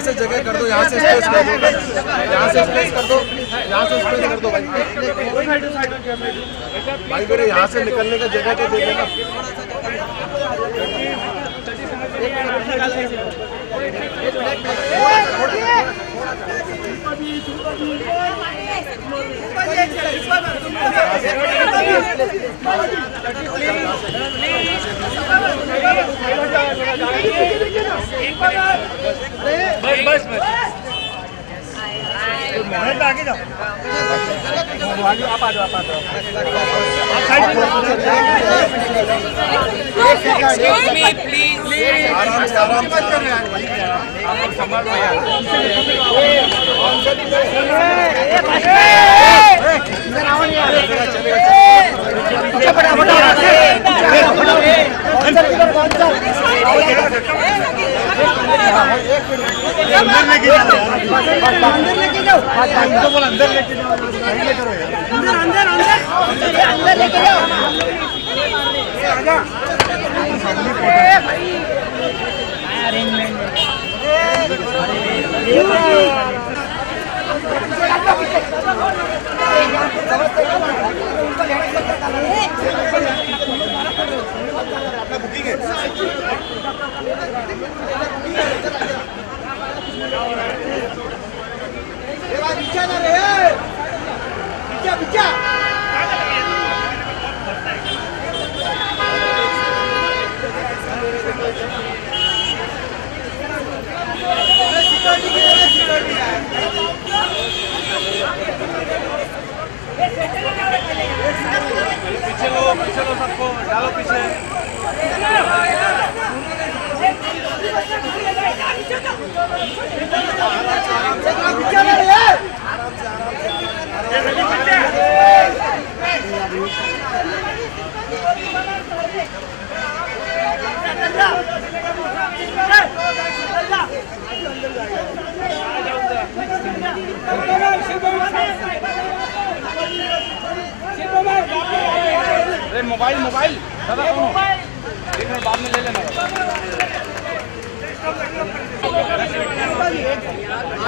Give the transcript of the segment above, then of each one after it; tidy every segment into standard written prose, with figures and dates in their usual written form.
यहाँ से जगह कर दो, यहाँ से स्पेस कर दो, यहाँ से स्पेस कर दो, यहाँ से स्पेस कर दो भाई। भाई मेरे यहाँ से निकलने का जगह तो दे देना। बस आगे जाओ, आप आ जाओ, आप प्लीज आराम से आप संभाल लो यार। अंदर लेके जाओ, अंदर लेके जाओ, अंदर लेके जाओ, अंदर अंदर लेके जाओ। पीछे लो सबको, डालो पीछे। अरे मोबाइल दादा कौन हो? एक मिनट बाद में ले लेना।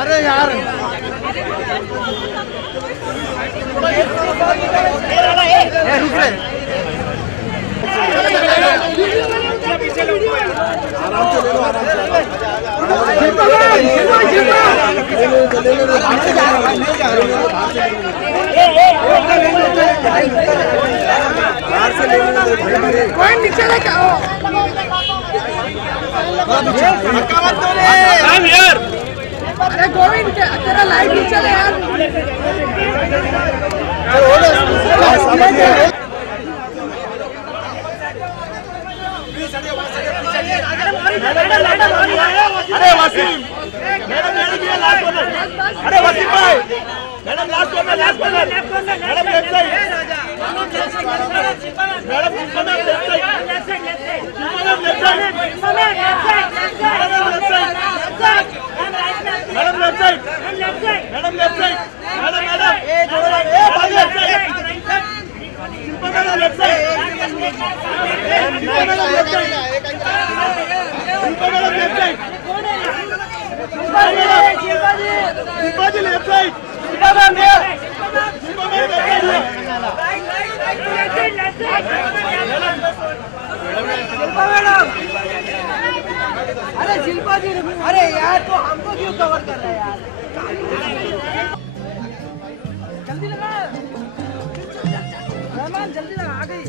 अरे यार रुक रहे, आराम से ले लो, आराम से कोई नीचे लेके आओ यार। अरे गोविंद तेरा लाइट नीचे ले यार। अरे वसीम, अरे वसीम भाई, madam last corner, madam left side, madam left side, अरे शिल्पा जी, अरे यार तो हमको क्यों कवर कर रहे हैं यार? जल्दी लगा रहमान, जल्दी लगा, आ गई।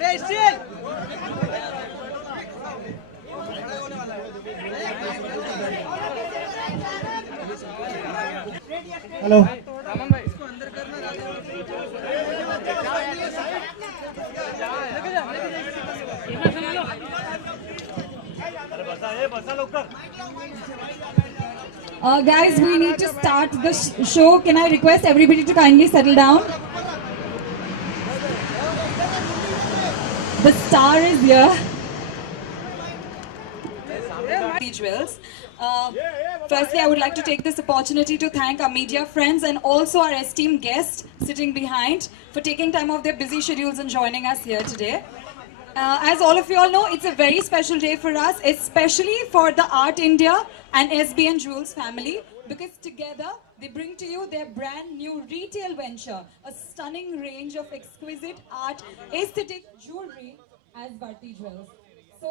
अरे Guys, we need to start the show. Can I request everybody to kindly settle down? The star is here. Jewels. Firstly, I would like to take this opportunity to thank our media friends and also our esteemed guests sitting behind for taking time off their busy schedules and joining us here today. As all of you all know, it's a very special day for us, especially for the Art India and SBN Jewels family, because together they bring to you their brand new retail venture, a stunning range of exquisite art, aesthetic jewelry as Varti Jewels. So,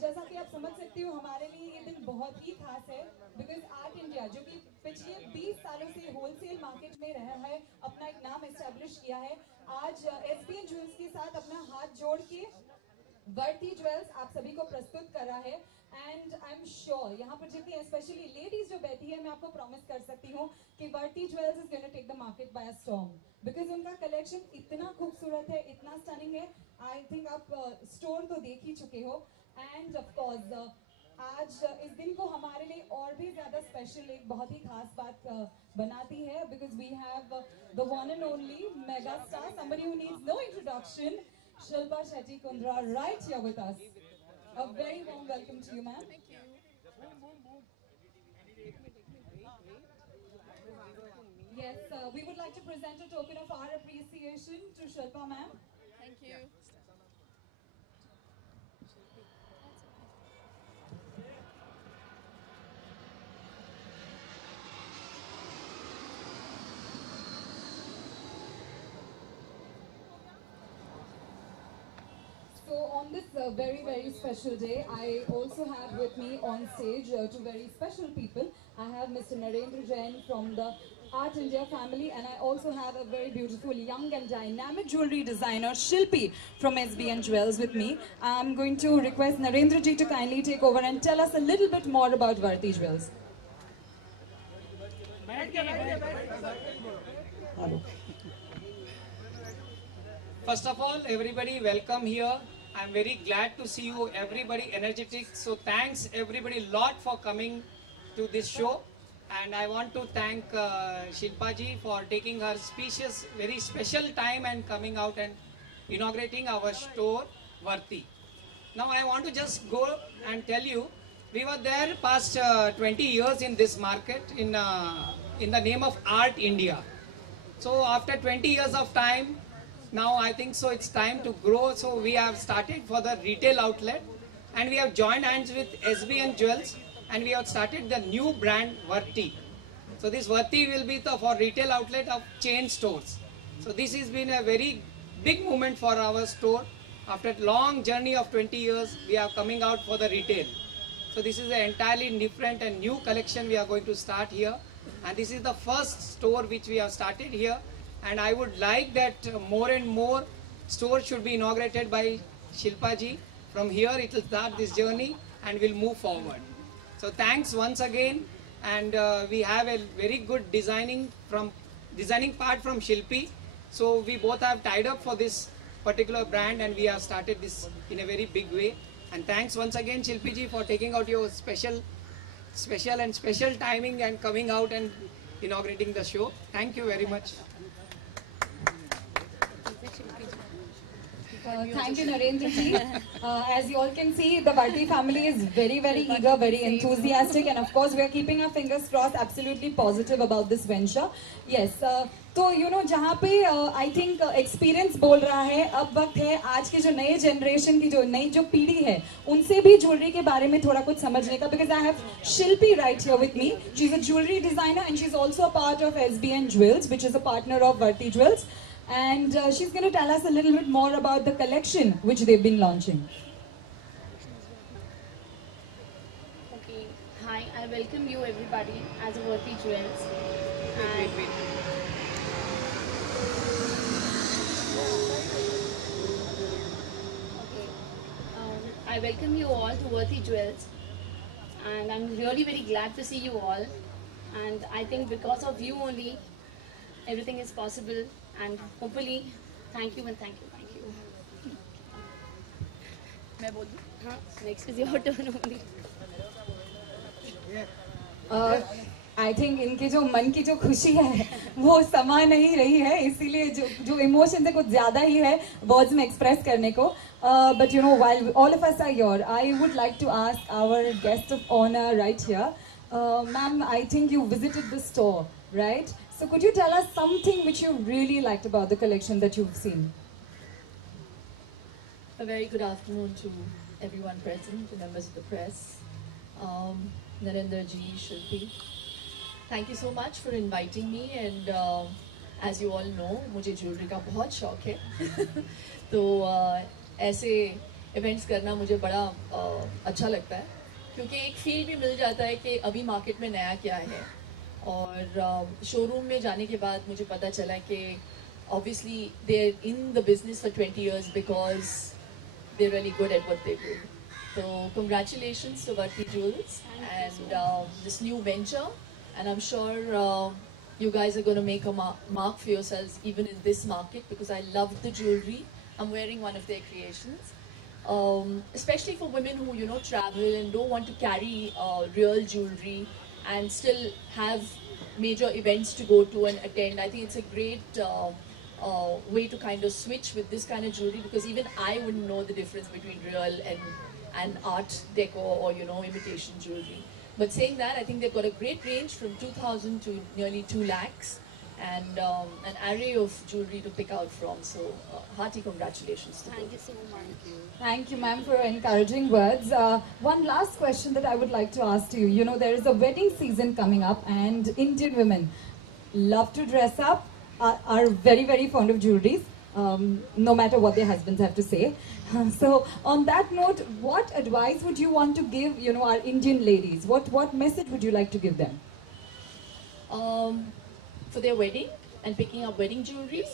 जैसा कि आप समझ सकते हो, हमारे लिए ये दिन बहुत ही खास है, because Art India, जो कि पिछले 20 सालों से होलसेल मार्केट में रहा है, अपना एक नाम एस्टैब्लिश किया है, आज SBN Jewels के साथ अपना हाथ जोड़ के वर्ती ज्वेल्स आप सभी को प्रस्तुत कर रहा है. एंड आई एम श्योर यहाँ पर जितनी स्पेशली लेडीज जो बैठी है, मैं आपको प्रॉमिस कर सकती हूँ कि Varti jewels is going to take the market by a storm, because उनका कलेक्शन इतना खूबसूरत है, इतना स्टनिंग है. आई थिंक आप स्टोर तो देख ही चुके हो. एंड ऑफ कोर्स आज इस दिन को हमारे लिए और भी ज्यादा स्पेशल, एक बहुत ही खास बात बनाती है, because we have the one and only mega star, somebody who needs no introduction, Shilpa Shetty Kundra, right here with us. A very warm welcome to you, ma'am. Thank you. Yes, we would like to present a token of our appreciation to Shilpa, ma'am. Thank you. So on this very, very special day, I also have with me on stage two very special people. I have Mr. Narendra Jain from the Art India family, and I also have a very beautiful young and dynamic jewelry designer, Shilpi from SBN Jewels with me. I'm going to request Narendra ji to kindly take over and tell us a little bit more about Varti Jewels. First of all, everybody welcome here. I'm very glad to see you, everybody energetic. So thanks everybody a lot for coming to this show. And I want to thank Shilpa ji for taking her very special time and coming out and inaugurating our store, Varti. Now I want to just go and tell you, we were there past 20 years in this market in the name of Art India. So after 20 years of time, now I think so it's time to grow. So we have started for the retail outlet, and we have joined hands with SBN Jewels, and we have started the new brand Varti. So this Varti will be for retail outlet of chain stores. So this has been a very big moment for our store. After a long journey of 20 years, we are coming out for the retail. So this is an entirely different and new collection we are going to start here. And this is the first store which we have started here. And I would like that more and more stores should be inaugurated by Shilpa ji. From here it will start this journey and will move forward. So thanks once again, and we have a very good designing part from Shilpi. So we both have tied up for this particular brand, and we have started this in a very big way. And thanks once again Shilpi ji for taking out your special timing and coming out and inaugurating the show. Thank you very much. Thank you, Narendra ji. As you all can see, the Varti family is very, very eager, very enthusiastic, and of course we are keeping our fingers crossed, absolutely positive about this venture. Yes, तो you know जहाँ पे I think experience बोल रहा है, अब वक्त है आज के जो नए generation की जो नई जो पीढ़ी है उनसे भी ज्वेलरी के बारे में थोड़ा कुछ समझने का, because I have Shilpi right here with me. She's a jewelry designer and she's also a part of SBN Jewels, which is a partner of Varti Jewels. And she's going to tell us a little bit more about the collection which they've been launching. Okay. Hi, I welcome you everybody as a Varti Jewels. Wait. Okay. I welcome you all to Varti Jewels, and I'm really very glad to see you all. And I think because of you only, everything is possible. And hopefully, thank you and thank you. मैं बोल दूँ? हाँ, next is your turn only. I think इनके जो मन की जो खुशी है वो समा नहीं रही है, इसीलिए जो इमोशन है कुछ ज्यादा ही है वर्ड्स में एक्सप्रेस करने को. But you know, while all of us are here, I would like to ask our guest of honour right here, ma'am, I think you visited the store, right? So could you tell us something which you really liked about the collection that you've seen? A very good afternoon to everyone present, the members of the press, Narendra ji, Shilpi. Thank you so much for inviting me, and as you all know, मुझे jewellery का बहुत शौक है. तो ऐसे events करना मुझे बड़ा अच्छा लगता है, क्योंकि एक फील भी मिल जाता है कि अभी मार्केट में नया क्या है. और शोरूम में जाने के बाद मुझे पता चला कि obviously they're in the business for 20 years because they're really good at what they do. So congratulations to Varti Jewels and this new venture. And I'm sure you guys are going to make a mark for yourselves even in this market, because I love the jewelry. I'm wearing one of their creations. Especially for women who, you know, travel and don't want to carry real jewelry and still have major events to go to and attend. I think it's a great way to kind of switch with this kind of jewelry, because even I wouldn't know the difference between real and art decor or, you know, imitation jewelry. But saying that, I think they've got a great range from 2,000 to nearly 2 lakhs, and an array of jewelry to pick out from. So hearty congratulations to Thank both. you so much. Thank you, ma'am, for your encouraging words. One last question that I would like to ask to you. You know, there is a wedding season coming up, and Indian women love to dress up, are very, very fond of jewelry, no matter what their husbands have to say. So, on that note, what advice would you want to give, you know, our Indian ladies? What message would you like to give them? For their wedding and picking up wedding jewelry,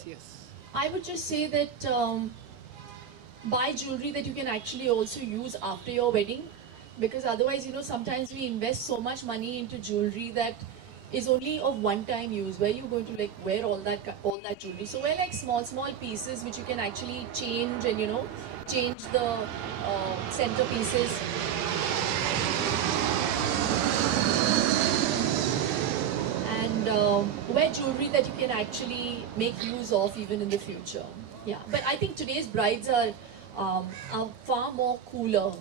I would just say that buy jewelry that you can actually also use after your wedding, because otherwise, you know, sometimes we invest so much money into jewelry that is only of one-time use. Where you're going to like wear all that jewelry? So wear like small pieces which you can actually change, and, you know, change the center pieces. And wear jewelry that you can actually make use of even in the future. Yeah, but I think today's brides are far more cooler,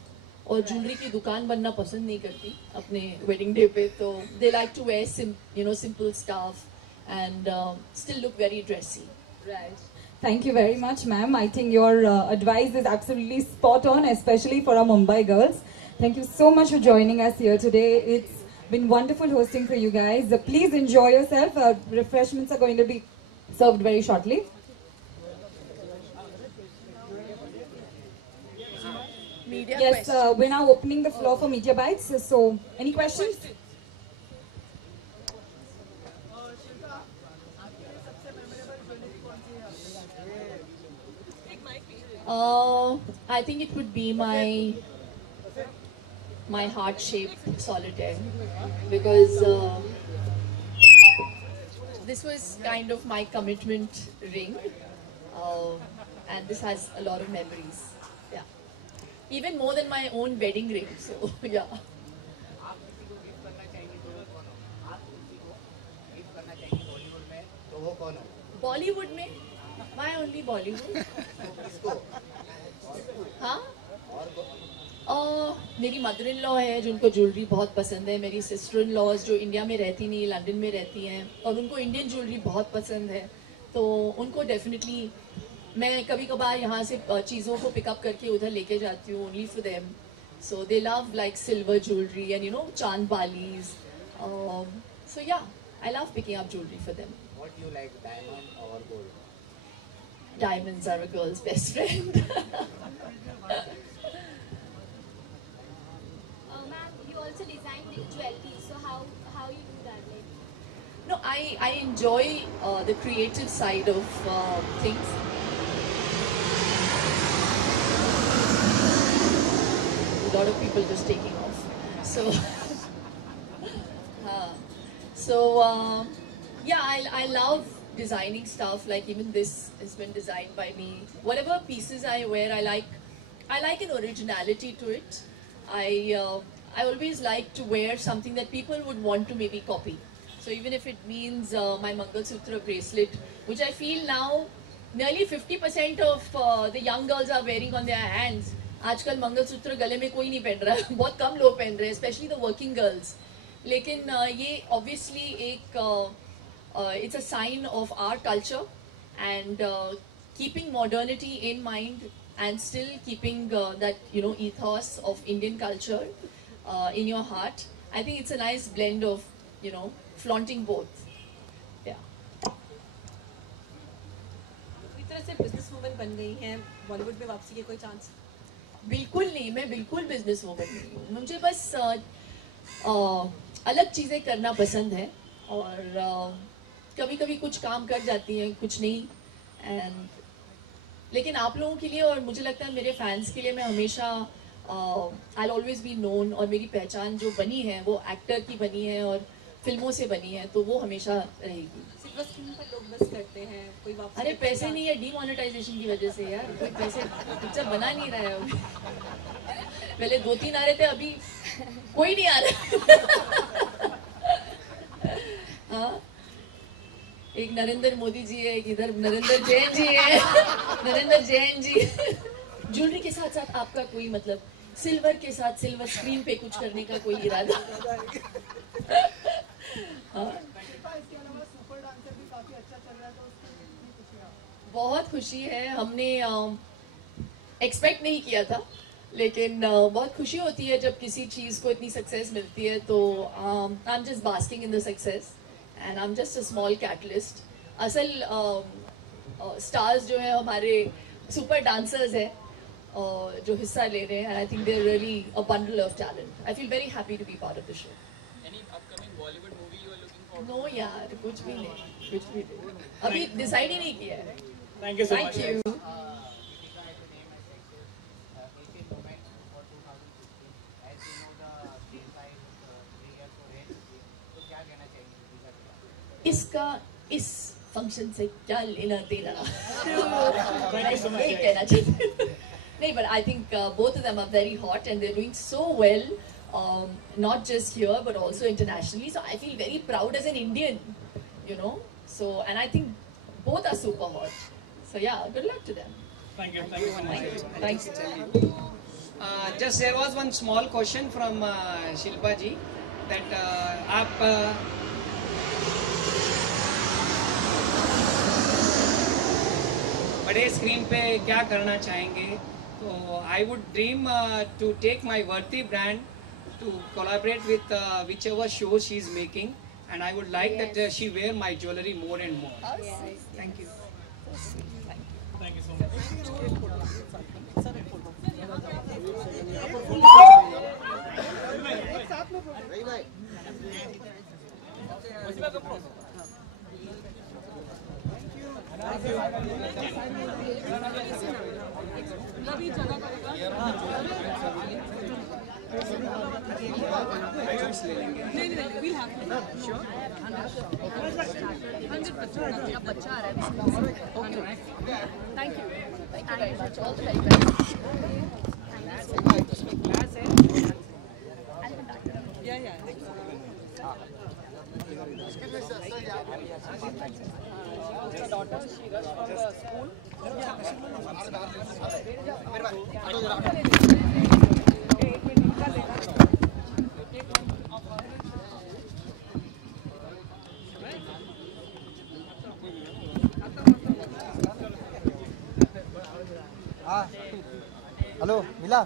और jewellery की दुकान बनना पसंद नहीं करती अपने wedding day पे. तो they like to wear simple stuff and still look very dressy. Right. Thank you very much, ma'am. I think your advice is absolutely spot on, especially for our Mumbai girls. Thank you so much for joining us here today. It's been wonderful hosting for you guys. Please enjoy yourself. Refreshments are going to be served very shortly. Media Yes, questions. we're now opening the floor for media bites. So, any questions? I think it would be my heart-shaped solitaire, because this was kind of my commitment ring, and this has a lot of memories. Yeah, even more than my own wedding ring. So yeah. Bollywood में why only Bollywood? हाँ, मेरी mother in law है जिनको jewellery बहुत पसंद है. मेरी sister in laws जो इंडिया में रहती नहीं, लंदन में रहती हैं, और उनको इंडियन ज्वेलरी बहुत पसंद है. तो उनको डेफिनेटली मैं कभी कभार यहाँ से चीज़ों को पिकअप करके उधर लेके जाती हूँ, only for them. So they love like silver jewellery and, you know, चांद बालीज. सो या, I love picking up jewellery for them. What do you like, diamond or gold? Diamonds are a girl's best friend. Ma'am, you also designed the jewelry, so how you do that? Like, No, I enjoy the creative side of things. A lot of people just taking off. So, yeah, I love designing stuff. Like even this has been designed by me. Whatever pieces I wear, I like an originality to it. I always like to wear something that people would want to maybe copy. So even if it means my Mangal Sutra bracelet, which I feel now nearly 50% of the young girls are wearing on their hands. आजकल मंगल सूत्र गले में कोई नहीं पहन रहा है, बहुत कम लोग पहन रहे हैं, especially the working girls. लेकिन ये obviously एक it's a sign of our culture and keeping modernity in mind and still keeping that ethos of Indian culture in your heart. I think it's a nice blend of flaunting both. Yeah. इस तरह से business woman बन गई हैं, बॉलीवुड में वापसी के कोई चांस? बिल्कुल नहीं, मैं बिल्कुल बिजनेस वुमन नहीं हूँ. मुझे बस अलग चीज़ें करना पसंद है और कभी कभी कुछ काम कर जाती हैं, कुछ नहीं. एंड लेकिन आप लोगों के लिए और मुझे लगता है मेरे फैंस के लिए मैं हमेशा आई ऑलवेज बी नोन, और मेरी पहचान जो बनी है वो एक्टर की बनी है और फिल्मों से बनी है, तो वो हमेशा रहेगी. सिर्फ बस स्क्रीन पर लोग बस करते हैं, कोई वापसी? अरे पैसे नहीं है, डीमोनेटाइजेशन की वजह से यार, कोई पैसे पिक्चर बना नहीं रहा है अभी. पहले 2-3 आ रहे थे, अभी कोई नहीं आ रहा. हाँ, एक नरेंद्र मोदी जी है, एक इधर नरेंद्र जैन जी है. नरेंद्र जैन जी. ज्वेलरी के साथ साथ आपका कोई मतलब सिल्वर के साथ सिल्वर स्क्रीन पे कुछ करने का कोई इरादा? बहुत खुशी है. हमने एक्सपेक्ट नहीं किया था, लेकिन बहुत खुशी होती है जब किसी चीज़ को इतनी सक्सेस मिलती है. तो I am just basking in the success and I am just a small catalyst. असल स्टार्स जो है हमारे सुपर डांसर्स है जो हिस्सा ले रहे हैं. I think they are really a bundle of talent. I feel very happy to be part of the show. No यार, कुछ भी नहीं, कुछ भी नहीं. अभी डिसाइड ही नहीं किया है. Thank you so much. Thank you. इसका इस फंक्शन से क्या लेना देना? यही कहना चाहती. नहीं, but I think both of them are very hot and they're doing so well, not just here but also internationally. So I feel very proud as an Indian, So and I think both are super hot. So yeah, good luck to them. Thank you. Thank you so much. Thanks. Just there was one small question from Shilpa ji that आप बड़े screen पे क्या करना चाहेंगे? तो I would dream to take my Varti brand to collaborate with whichever show she is making, and I would like that she wear my jewelry more and more. Thank you. Thank you so much. Thank you very much. All the very best. Hello मिला?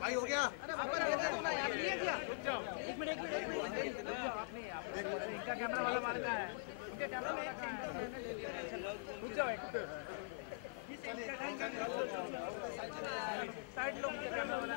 भाई हो गया? इनका camera वाला मार का है. इनका कैमरा रुक जाओ. साइड लोग कैमरा वाला